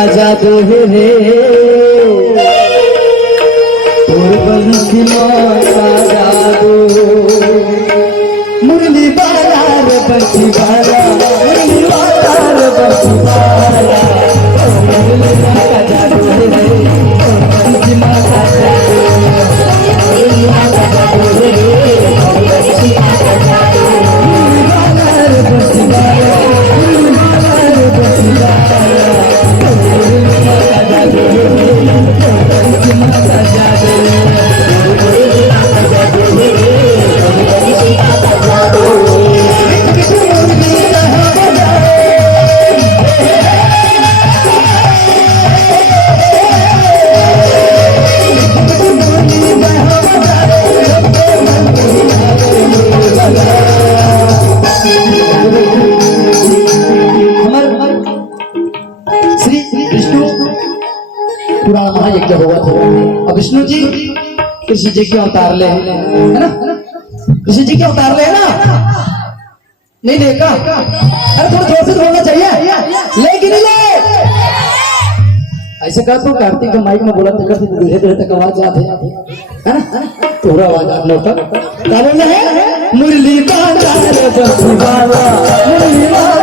का जादू है रे बंसी का जादू मुरली बाला रे बंसी बाला मुरली बाला रे बंसी बाला मुरली का जादू है रे बंसी का जादू मुरली का जादू है रे बंसी का जादू मुरली बाला रे बंसी बाला मुरली बाला रे बंसी बाला मुरली का जादू है रे बंसी का जादू पुराना महायज्ञ हुआ था और विष्णु जी कृष्ण जी क्यों उतार ले है ना कृष्ण जी क्यों उतार ले है ना नहीं देखा अरे थोड़ा जोर से बोलना चाहिए लेकिन ले ऐसे कहा तो कार्तिक का माइक में बोला तो धीरे धीरे तक आवाज आती है ना पूरा आवाज आने तक क्या बोलना है मुरली का बंसी बाला मुरली बाला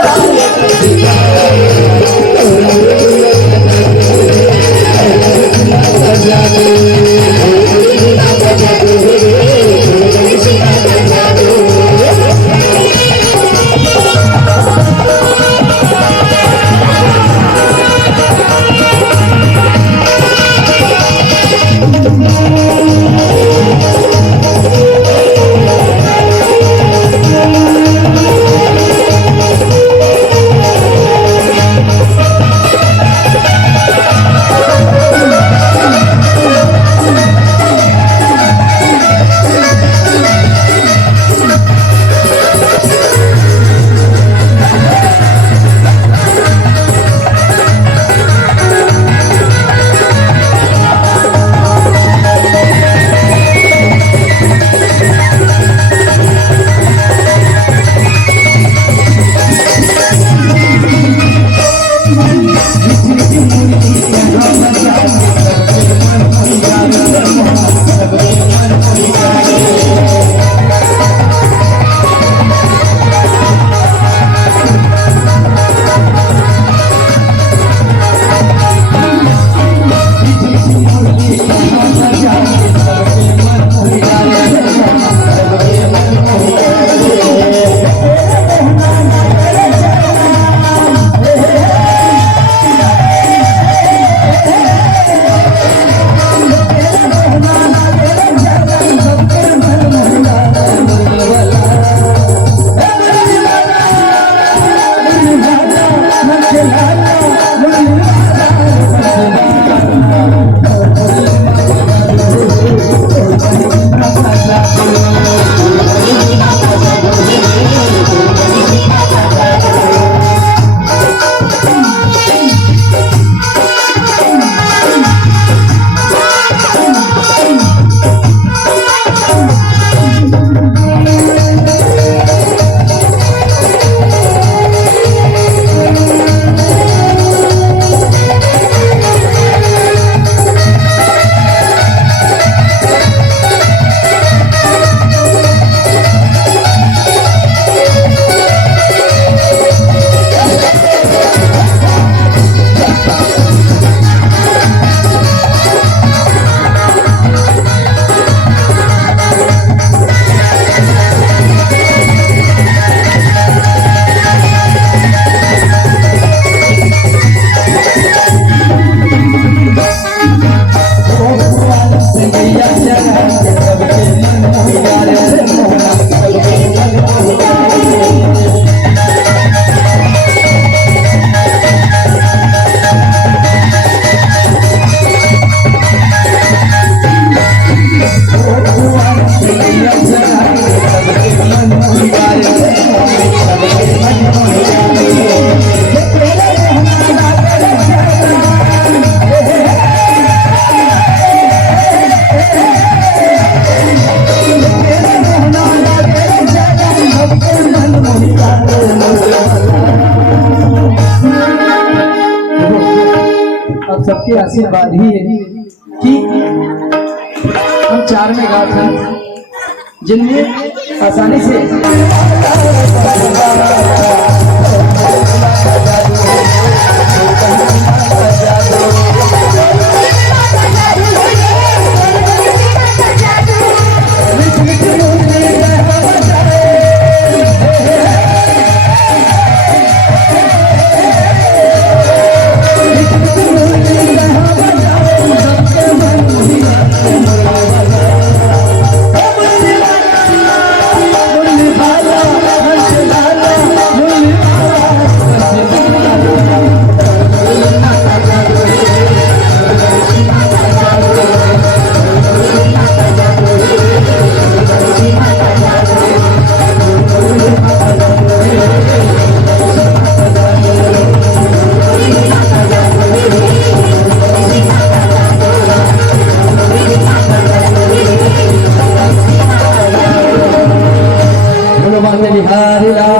सबके आशीर्वाद ही है कि हम 4 में गाँव था जिनमें आसानी से बिहारी लाल।